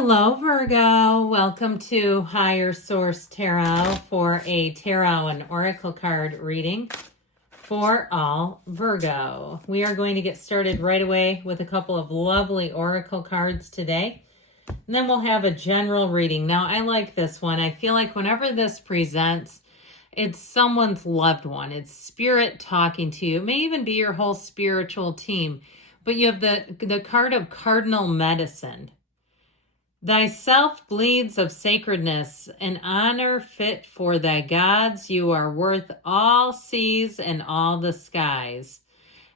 Hello, Virgo. Welcome to Higher Source Tarot for a tarot and oracle card reading for all Virgo. We are going to get started right away with a couple of lovely oracle cards today. And then we'll have a general reading. Now, I like this one. I feel like whenever this presents, it's someone's loved one. It's spirit talking to you. It may even be your whole spiritual team. But you have the card of cardinal medicine. Thyself bleeds of sacredness, an honor fit for thy gods. You are worth all seas and all the skies,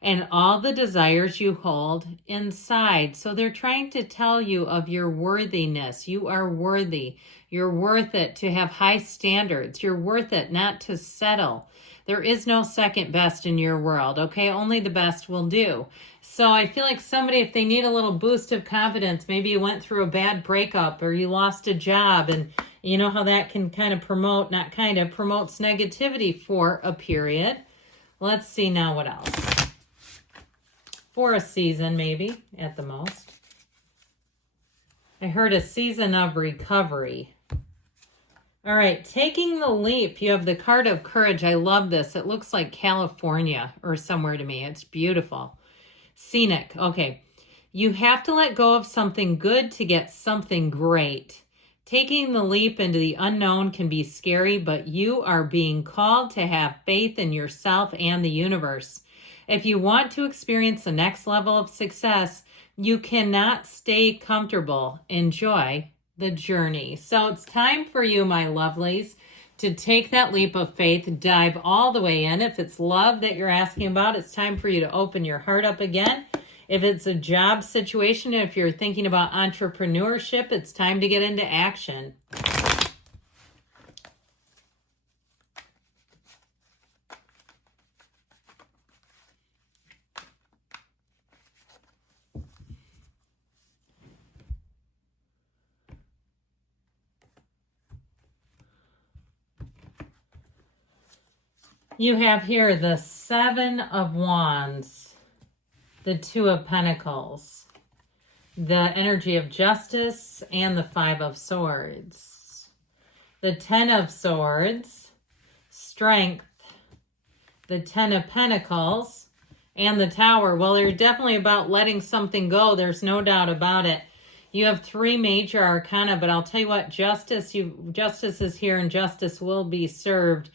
and all the desires you hold inside. So they're trying to tell you of your worthiness. You are worthy. You're worth it to have high standards. You're worth it not to settle. There is no second best in your world, okay? Only the best will do. So I feel like somebody, if they need a little boost of confidence, maybe you went through a bad breakup or you lost a job, and you know how that can kind of promotes negativity for a period. Let's see now what else. For a season, maybe, at the most. I heard a season of recovery. All right, taking the leap. You have the card of courage. I love this. It looks like California or somewhere to me. It's beautiful. Scenic. Okay. You have to let go of something good to get something great. Taking the leap into the unknown can be scary, but you are being called to have faith in yourself and the universe. If you want to experience the next level of success, you cannot stay comfortable. Enjoy the journey. So it's time for you, my lovelies, to take that leap of faith, dive all the way in. If it's love that you're asking about, it's time for you to open your heart up again. If it's a job situation, if you're thinking about entrepreneurship, it's time to get into action. You have here the Seven of Wands, the Two of Pentacles, the energy of justice, and the Five of Swords. The Ten of Swords, strength, the Ten of Pentacles, and the Tower. Well, they're definitely about letting something go. There's no doubt about it. You have three major arcana, but I'll tell you what, justice is here and justice will be served.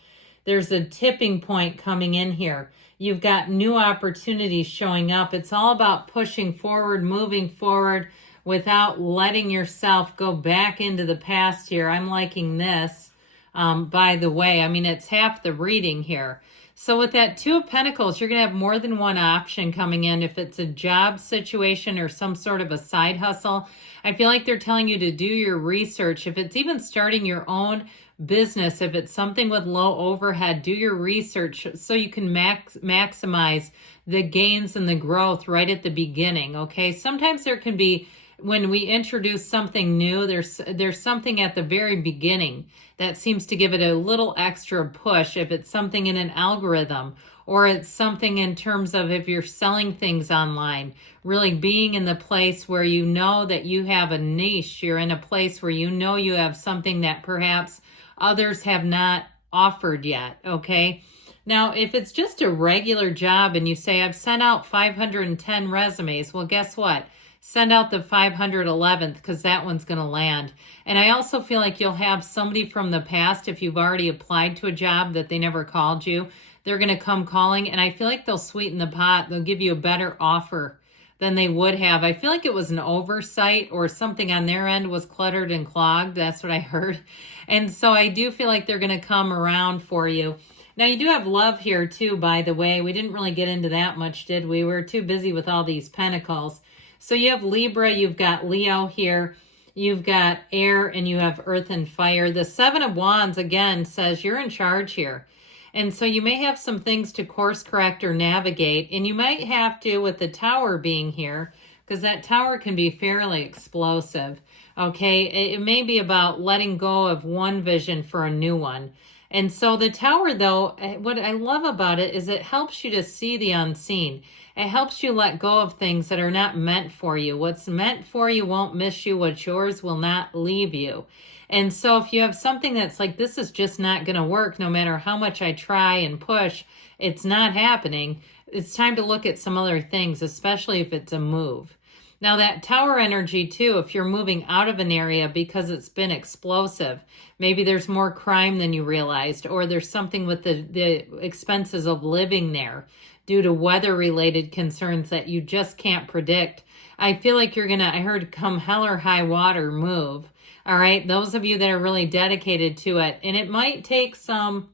There's a tipping point coming in here. You've got new opportunities showing up. It's all about pushing forward, moving forward without letting yourself go back into the past here. I'm liking this, by the way. I mean, it's half the reading here. So with that Two of Pentacles, you're going to have more than one option coming in. If it's a job situation or some sort of a side hustle, I feel like they're telling you to do your research. If it's even starting your own business, if it's something with low overhead, do your research so you can maximize the gains and the growth right at the beginning, okay? Sometimes there can be, when we introduce something new, there's something at the very beginning that seems to give it a little extra push. If it's something in an algorithm, or it's something in terms of if you're selling things online, really being in the place where you know that you have a niche, you're in a place where you know you have something that perhaps others have not offered yet, okay? Now, if it's just a regular job and you say, I've sent out 510 resumes, well, guess what? Send out the 511th, because that one's going to land. And I also feel like you'll have somebody from the past, if you've already applied to a job that they never called you, they're going to come calling, and I feel like they'll sweeten the pot. They'll give you a better offer than they would have. I feel like it was an oversight or something on their end was cluttered and clogged. That's what I heard. And so I do feel like they're going to come around for you. Now, you do have love here too, by the way. We didn't really get into that much, did we? We were too busy with all these pentacles. So you have Libra, you've got Leo here, you've got air, and you have earth and fire. The Seven of Wands, again, says you're in charge here. And so you may have some things to course correct or navigate, and you might have to, with the Tower being here, because that Tower can be fairly explosive, okay? It may be about letting go of one vision for a new one. And so the Tower, though, what I love about it is it helps you to see the unseen. It helps you let go of things that are not meant for you. What's meant for you won't miss you. What's yours will not leave you. And so if you have something that's like, this is just not going to work, no matter how much I try and push, it's not happening. It's time to look at some other things, especially if it's a move. Now that Tower energy too, if you're moving out of an area because it's been explosive, maybe there's more crime than you realized, or there's something with the expenses of living there due to weather-related concerns that you just can't predict. I feel like you're going to, I heard come hell or high water, move. All right, those of you that are really dedicated to it. And it might take some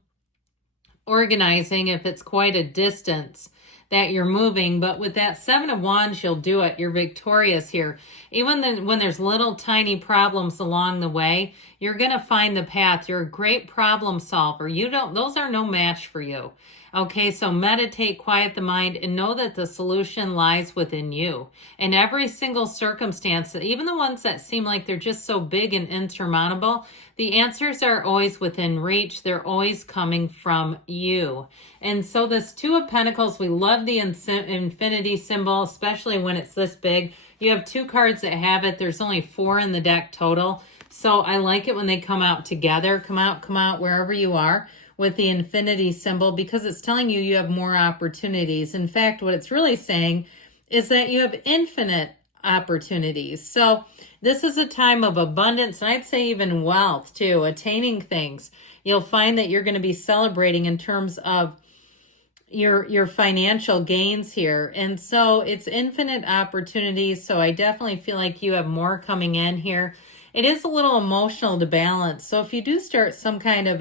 organizing if it's quite a distance that you're moving, but with that Seven of Wands, you'll do it. You're victorious here. Even then, when there's little tiny problems along the way, you're going to find the path. You're a great problem solver. Those are no match for you. Okay, so meditate, quiet the mind, and know that the solution lies within you. In every single circumstance, even the ones that seem like they're just so big and insurmountable, the answers are always within reach. They're always coming from you. And so this Two of Pentacles, we love the infinity symbol, especially when it's this big. You have 2 cards that have it. There's only 4 in the deck total. So I like it when they come out together. Come out wherever you are with the infinity symbol, because it's telling you you have more opportunities. In fact, what it's really saying is that you have infinite opportunities. So this is a time of abundance, and I'd say even wealth too, attaining things. You'll find that you're going to be celebrating in terms of your financial gains here. And so it's infinite opportunities. So I definitely feel like you have more coming in here. It is a little emotional to balance. So if you do start some kind of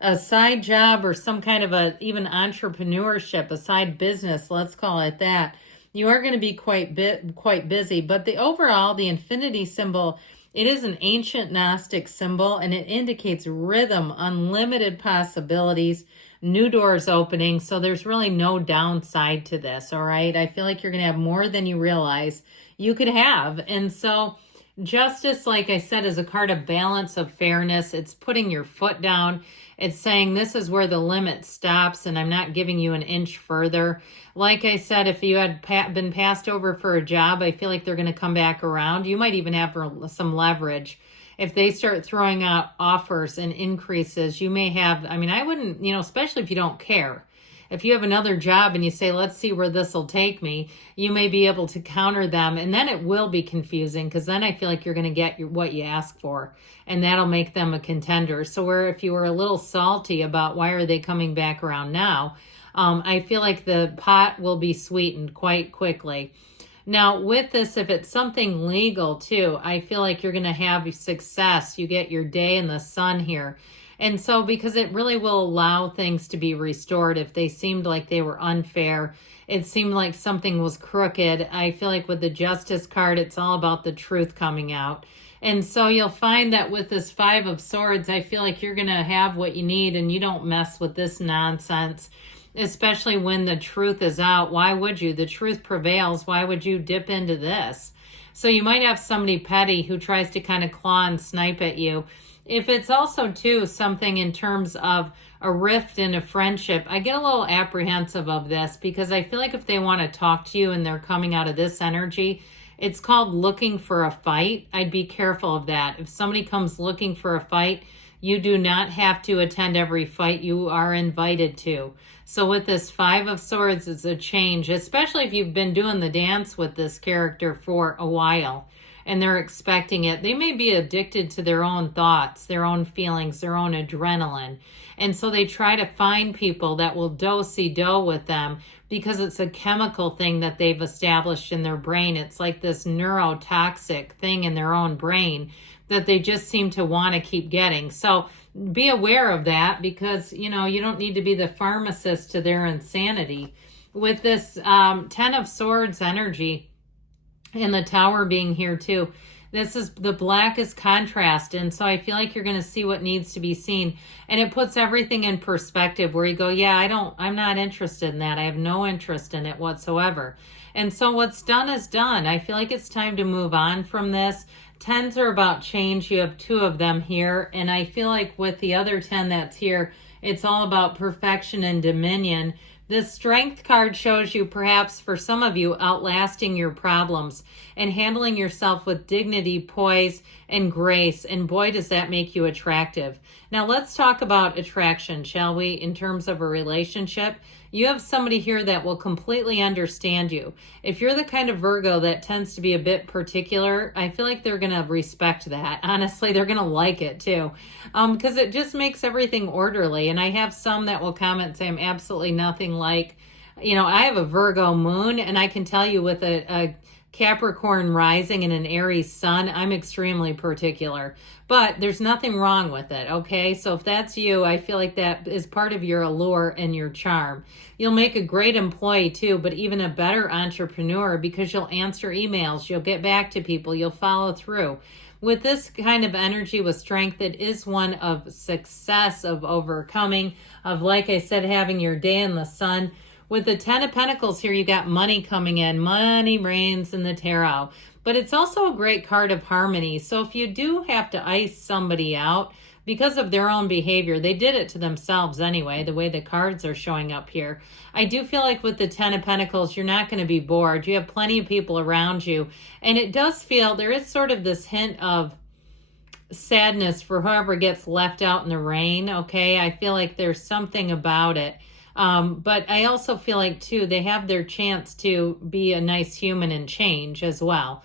a side job or some kind of even entrepreneurship, a side business, let's call it that, you are going to be quite busy. But the infinity symbol, it is an ancient Gnostic symbol, and it indicates rhythm, unlimited possibilities, new doors opening. So there's really no downside to this, all right? I feel like you're going to have more than you realize you could have. And so Justice, like I said, is a card of balance, of fairness. It's putting your foot down. It's saying this is where the limit stops, and I'm not giving you an inch further. Like I said, if you had been passed over for a job, I feel like they're going to come back around. You might even have some leverage. If they start throwing out offers and increases, you may have, I wouldn't, especially if you don't care. If you have another job and you say, let's see where this will take me, you may be able to counter them. And then it will be confusing, because then I feel like you're going to get what you ask for. And that'll make them a contender. So where if you were a little salty about why are they coming back around now, I feel like the pot will be sweetened quite quickly. Now with this, if it's something legal too, I feel like you're going to have success. You get your day in the sun here. And so because it really will allow things to be restored if they seemed like they were unfair, it seemed like something was crooked. I feel like with the Justice card, it's all about the truth coming out. And so you'll find that with this Five of Swords, I feel like you're going to have what you need, and you don't mess with this nonsense, especially when the truth is out. Why would you? The truth prevails. Why would you dip into this? So you might have somebody petty who tries to kind of claw and snipe at you. If it's also, too, something in terms of a rift in a friendship, I get a little apprehensive of this, because I feel like if they want to talk to you and they're coming out of this energy, it's called looking for a fight. I'd be careful of that. If somebody comes looking for a fight, you do not have to attend every fight. You are invited to. So with this Five of Swords, it's a change, especially if you've been doing the dance with this character for a while and they're expecting it. They may be addicted to their own thoughts, their own feelings, their own adrenaline. And so they try to find people that will do-si-do with them, because it's a chemical thing that they've established in their brain. It's like this neurotoxic thing in their own brain that they just seem to want to keep getting. So be aware of that, because, you don't need to be the pharmacist to their insanity. With this Ten of Swords energy, and the Tower being here too, This is, the black is contrast, and so I feel like you're going to see what needs to be seen, and it puts everything in perspective where you go, yeah, I'm not interested in that. I have no interest in it whatsoever. And so what's done is done. I feel like it's time to move on from this. Tens are about change. You have 2 of them here, and I feel like with the other 10 that's here, it's all about perfection and dominion. This strength card shows you, perhaps for some of you, outlasting your problems and handling yourself with dignity, poise, and grace. And boy, does that make you attractive. Now let's talk about attraction, shall we, in terms of a relationship. You have somebody here that will completely understand you. If you're the kind of Virgo that tends to be a bit particular, I feel like they're going to respect that. Honestly, they're going to like it too, because it just makes everything orderly. And I have some that will comment, say, I'm absolutely nothing like, I have a Virgo moon, and I can tell you with a Capricorn rising and an Aries sun, I'm extremely particular, but there's nothing wrong with it, okay? So if that's you, I feel like that is part of your allure and your charm. You'll make a great employee too, but even a better entrepreneur, because you'll answer emails, you'll get back to people, you'll follow through. With this kind of energy with strength, it is one of success, of overcoming, of, like I said, having your day in the sun. With the 10 of Pentacles here, you got money coming in. Money reigns in the tarot. But it's also a great card of harmony. So if you do have to ice somebody out because of their own behavior, they did it to themselves anyway, the way the cards are showing up here. I do feel like with the 10 of Pentacles, you're not going to be bored. You have plenty of people around you. And it does feel, there is sort of this hint of sadness for whoever gets left out in the rain, okay? I feel like there's something about it. But I also feel like, too, they have their chance to be a nice human and change as well.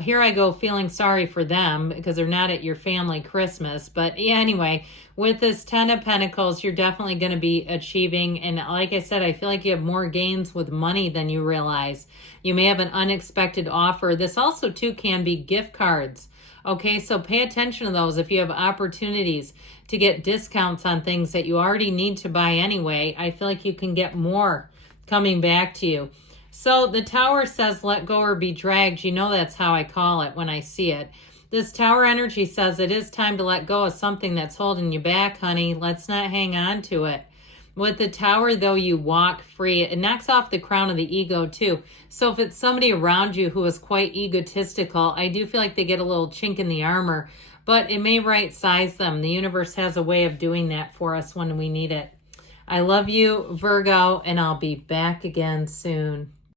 Here I go feeling sorry for them because they're not at your family Christmas. But yeah, anyway, with this 10 of Pentacles, you're definitely going to be achieving. And like I said, I feel like you have more gains with money than you realize. You may have an unexpected offer. This also, too, can be gift cards. Okay, so pay attention to those. If you have opportunities to get discounts on things that you already need to buy anyway, I feel like you can get more coming back to you. So the Tower says, let go or be dragged. You know that's how I call it when I see it. This Tower energy says it is time to let go of something that's holding you back, honey. Let's not hang on to it. With the Tower, though, you walk free. It knocks off the crown of the ego, too. So if it's somebody around you who is quite egotistical, I do feel like they get a little chink in the armor, but it may right size them. The universe has a way of doing that for us when we need it. I love you, Virgo, and I'll be back again soon.